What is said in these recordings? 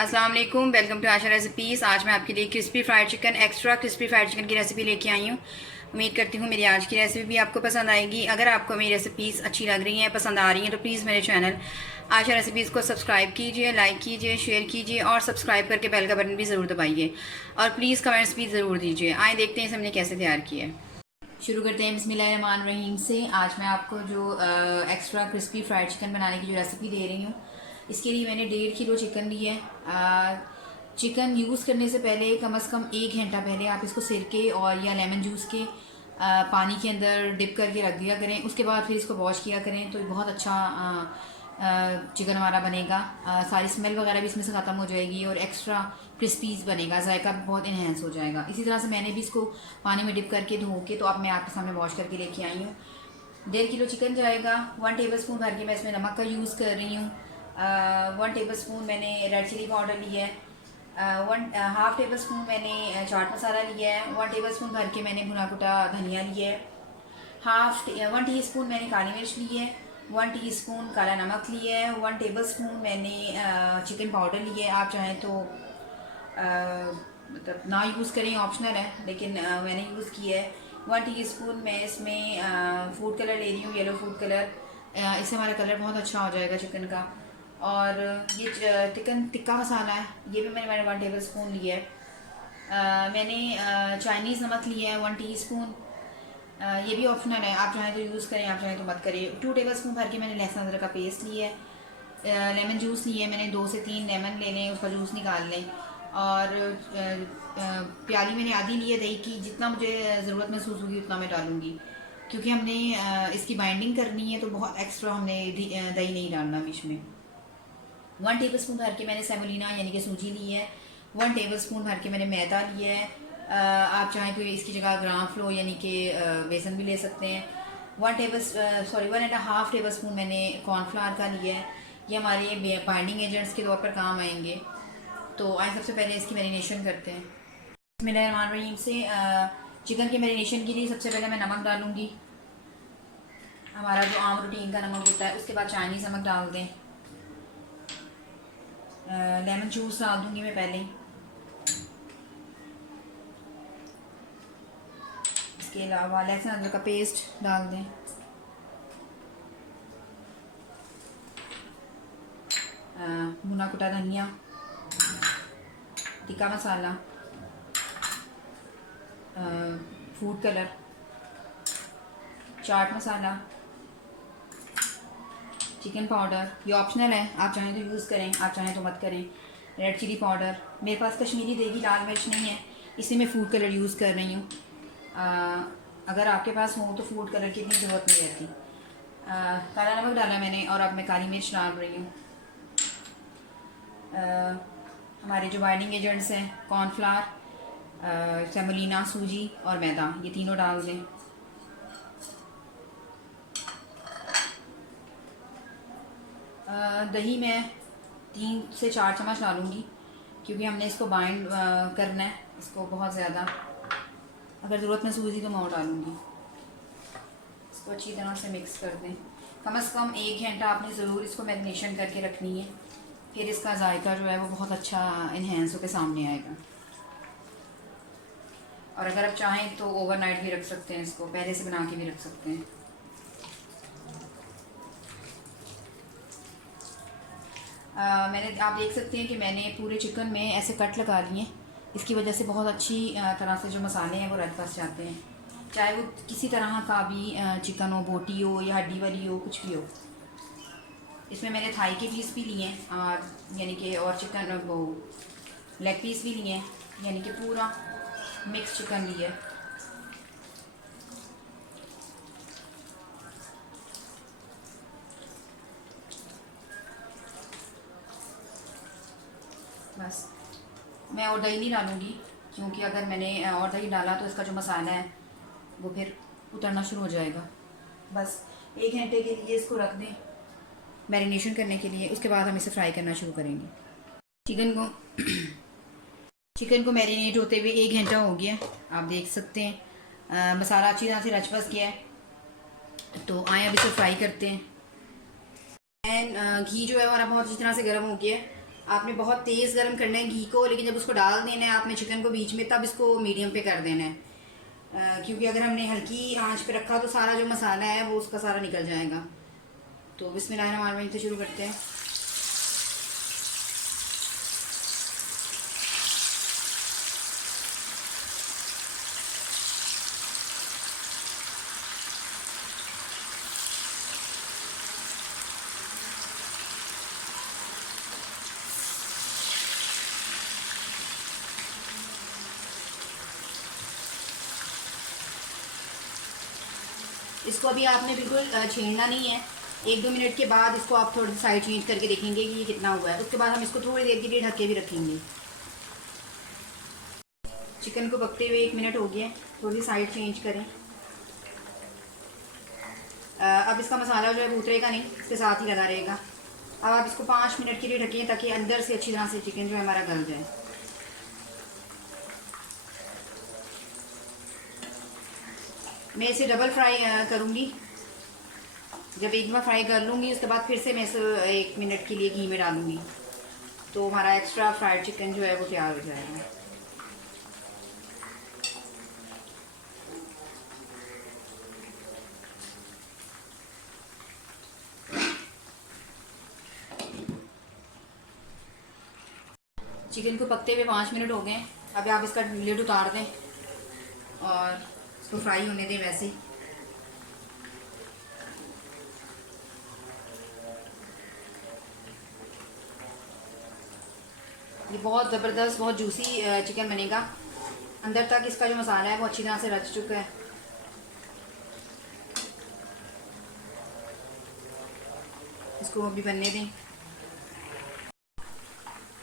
अस्सलाम वालेकुम, welcome to Asha recipes. आज मैं आपके लिए crispy fried chicken, extra crispy fried chicken की रेसिपी लेके आई हूँ। उम्मीद करती हूँ मेरी आज की रेसिपी भी आपको पसंद आएगी। अगर आपको मेरी रेसिपीज़ अच्छी लग रही हैं, पसंद आ रही हैं, तो प्लीज़ मेरे चैनल आशा रेसिपीज़ को सब्सक्राइब कीजिए, लाइक कीजिए, शेयर कीजिए और सब्सक्राइब करके बेल का बटन भी ज़रूर दबाइए और प्लीज़ कमेंट्स भी ज़रूर दीजिए। आए देखते हैं इसे हमने कैसे तैयार किया है। शुरू करते हैं बिस्मिल्लाहिर्रहमानिर्रहीम से। आज मैं आपको जो एक्स्ट्रा क्रिस्पी फ्राइड चिकन बनाने की जो रेसिपी दे रही हूँ, इसके लिए मैंने 1.5 किलो चिकन ली है। चिकन यूज़ करने से पहले कम से कम 1 घंटा पहले आप इसको सिरके और या लेमन जूस के पानी के अंदर डिप करके रख दिया करें। उसके बाद फिर इसको वॉश किया करें तो बहुत अच्छा चिकन हमारा बनेगा। सारी स्मेल वगैरह भी इसमें से ख़त्म हो जाएगी और एक्स्ट्रा क्रिस्पीज बनेगा, जायका भी बहुत इन्हेंस हो जाएगा। इसी तरह से मैंने भी इसको पानी में डिप करके धो के तो अब मैं आपके सामने वॉश करके लेके आई हूँ। 1.5 किलो चिकन जाएगा। 1 टेबल स्पून भर के मैं इसमें नमक का यूज़ कर रही हूँ। 1 टेबल स्पून मैंने रेड चिली पाउडर लिया है। 1/2 टेबल स्पून मैंने चाट मसाला लिया है। 1 टेबल स्पून भर के मैंने भुना कुटा धनिया लिया है। 1 टीस्पून मैंने काली मिर्च ली है। 1 टीस्पून काला नमक लिया है। 1 टेबल स्पून मैंने चिकन पाउडर लिया है। आप चाहें तो मतलब ना यूज़ करें, ऑप्शनल है, लेकिन मैंने यूज़ किया है। 1 टीस्पून मैं इसमें फूड कलर ले रही हूँ, येलो फूड कलर। इससे हमारा कलर बहुत अच्छा हो जाएगा चिकन का। और ये चिकन टिक्का मसाला है, ये भी मैंने 1 टेबल स्पून लिया है। मैंने चाइनीज़ नमक लिया है 1 टीस्पून। ये भी ऑप्शनल है, आप चाहें तो यूज़ करें, आप चाहें तो मत करें। 2 टेबल स्पून भर के मैंने लहसुन अदरक का पेस्ट लिया है। लेमन जूस लिया है मैंने, 2 से 3 लेमन ले लें, उसका जूस निकाल लें। और प्याली मैंने आधी ली है दही की। जितना मुझे ज़रूरत महसूस होगी उतना मैं डालूँगी, क्योंकि हमने इसकी बाइंडिंग करनी है तो बहुत एक्स्ट्रा हमने दही नहीं डालना बीच में। 1 टेबल स्पून भर के मैंने सेमोलिना यानी कि सूजी ली है। 1 टेबल स्पून भर के मैंने मैदा लिया है। आप चाहें तो इसकी जगह ग्राम फ्लोर यानी कि बेसन भी ले सकते हैं। 1.5 टेबल स्पून मैंने कॉर्नफ्लावर का लिया है। ये हमारे बाइंडिंग एजेंट्स के तौर पर काम आएंगे। तो आइए सबसे पहले इसकी मैरिनेशन करते हैं। बिस्मिल्लाहिर्रहमानिर्रहीम से चिकन के मैरिनेशन के लिए सबसे पहले मैं नमक डालूँगी, हमारा जो आम रूटीन का नमक होता है। उसके बाद चाइनीज़ नमक डाल दें। लेमन जूस डाल दूँगी मैं पहले। इसके अलावा लहसुन अदरक का पेस्ट डाल दें। भुना कुटा धनिया, tikka masala, food colour, chaat masala, chicken powder, ये ऑप्शनल है, आप चाहें तो यूज़ करें, आप चाहें तो मत करें। रेड चिली पाउडर, मेरे पास कश्मीरी देगी लाल मिर्च नहीं है, इसलिए मैं फूड कलर यूज़ कर रही हूँ। अगर आपके पास हो तो फूड कलर की इतनी ज़रूरत नहीं रहती। काला नमक डाला मैंने और अब मैं काली मिर्च डाल रही हूँ। हमारे जो बाइंडिंग एजेंट्स हैं, कॉर्नफ्लावर, सेमोलिना, सूजी और मैदा, ये तीनों डाल दें। दही मैं 3 से 4 चम्मच डालूँगी, क्योंकि हमने इसको बाइंड करना है इसको बहुत ज़्यादा। अगर ज़रूरत महसूस हुई तो मैं और डालूँगी। इसको अच्छी तरह से मिक्स कर दें। कम से कम 1 घंटा आपने ज़रूर इसको मैरिनेशन करके रखनी है, फिर इसका जायका जो है वो बहुत अच्छा इन्हेंस होकर सामने आएगा। और अगर आप चाहें तो ओवरनाइट भी रख सकते हैं, इसको पहले से बना के भी रख सकते हैं। मैंने आप देख सकते हैं कि मैंने पूरे चिकन में ऐसे कट लगा लिए हैं। इसकी वजह से बहुत अच्छी तरह से जो मसाले हैं वो रच बस जाते हैं, चाहे वो किसी तरह का भी चिकन हो, बोटी हो या हड्डी वाली हो, कुछ भी हो। इसमें मैंने थाई के पीस भी लिए हैं और यानी कि और चिकन वो लेग पीस भी लिए हैं, यानी कि पूरा मिक्स चिकन लिया है। बस मैं और दही नहीं डालूँगी, क्योंकि अगर मैंने और दही डाला तो इसका जो मसाला है वो फिर उतरना शुरू हो जाएगा। बस 1 घंटे के लिए इसको रख दें मैरिनेशन करने के लिए। उसके बाद हम इसे फ्राई करना शुरू करेंगे। चिकन को मैरिनेट होते हुए 1 घंटा हो गया, आप देख सकते हैं। मसाला अच्छी तरह से रच बस गया है। तो आए अब इसे फ्राई करते हैं। घी जो है हमारा बहुत अच्छी तरह से गर्म हो गया है। आपने बहुत तेज़ गर्म करना है घी को, लेकिन जब उसको डाल देना है आपने चिकन को बीच में, तब इसको मीडियम पे कर देना है, क्योंकि अगर हमने हल्की आंच पे रखा तो सारा जो मसाला है वो उसका सारा निकल जाएगा। तो बिस्मिल्लाहिर्रहमानिर्रहीम से शुरू करते हैं। इसको अभी आपने बिल्कुल छेड़ना नहीं है। 1-2 मिनट के बाद इसको आप थोड़ी साइड चेंज करके देखेंगे कि ये कितना हुआ है। उसके बाद हम इसको थोड़ी देर के लिए ढक के भी रखेंगे। चिकन को पकते हुए 1 मिनट हो गया, थोड़ी साइड चेंज करें। अब इसका मसाला जो है वो उतरेगा नहीं, इसके साथ ही लगा रहेगा। अब आप इसको 5 मिनट के लिए ढकें ताकि अंदर से अच्छी तरह से चिकन जो है हमारा गल जाए। मैं इसे डबल फ्राई करूँगी। जब एक बार फ्राई कर लूँगी उसके बाद फिर से मैं इसे 1 मिनट के लिए घी में डालूँगी, तो हमारा एक्स्ट्रा फ्राइड चिकन जो है वो तैयार हो जाएगा। चिकन को पकते हुए 5 मिनट हो गए। अब आप इसका लिड उतार दें और इसको फ्राई होने दें वैसे ही। ये बहुत ज़बरदस्त, बहुत जूसी चिकन बनेगा। अंदर तक इसका जो मसाला है वो अच्छी तरह से रच चुका है। इसको अभी बनने दें।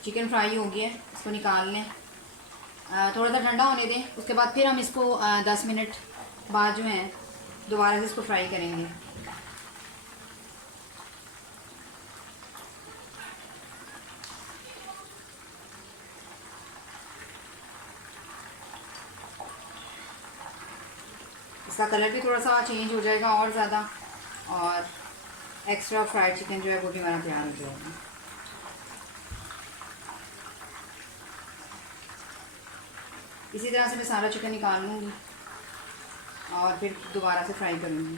चिकन फ्राई हो गया, इसको निकाल लें, थोड़ा सा ठंडा होने दें। उसके बाद फिर हम इसको 10 मिनट बाद जो है दोबारा से इसको फ्राई करेंगे। इसका कलर भी थोड़ा सा चेंज हो जाएगा और ज़्यादा, और एक्स्ट्रा फ्राइड चिकन जो है वो भी हमारा तैयार हो जाएगा। इसी तरह से मैं सारा चिकन निकाल लूँगी और फिर दोबारा से फ्राई करूँगी।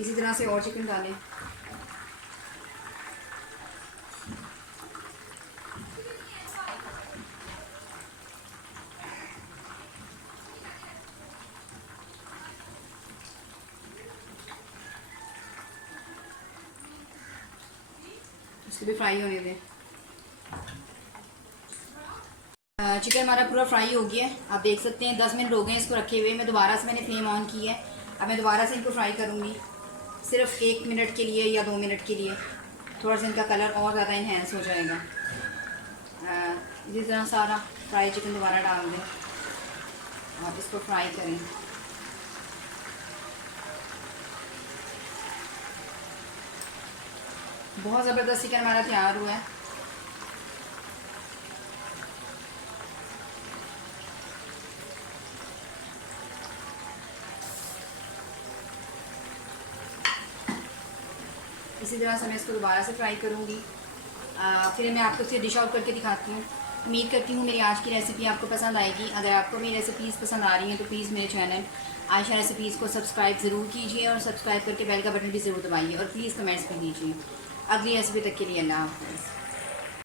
इसी तरह से और चिकन डालें। इसको भी फ्राई होने दें। चिकन हमारा पूरा फ्राई हो गया है, आप देख सकते हैं। 10 मिनट हो गए इसको रखे हुए। मैं दोबारा से मैंने फ्लेम ऑन की है। अब मैं दोबारा से इनको फ्राई करूँगी, सिर्फ 1 मिनट के लिए या 2 मिनट के लिए। थोड़ा सा इनका कलर और ज़्यादा इन्हेंस हो जाएगा। इसी तरह सारा फ्राई चिकन दोबारा डाल दें और इसको फ्राई करें। बहुत ज़बरदस्त चिकन हमारा तैयार हुआ है। इसी तरह से मैं इसको दोबारा से फ्राई करूँगी। फिर मैं आपको इसे डिश आउट करके दिखाती हूँ। उम्मीद करती हूँ मेरी आज की रेसिपी आपको पसंद आएगी। अगर आपको मेरी रेसिपीज़ पसंद आ रही हैं तो प्लीज़ मेरे चैनल आयशा रेसिपीज़ को सब्सक्राइब ज़रूर कीजिए, और सब्सक्राइब करके बेल का बटन भी ज़रूर दबाइए, और प्लीज़ कमेंट्स भी कीजिए। अगली रेसिपी तक के लिए अल्लाह हाफ़िज़।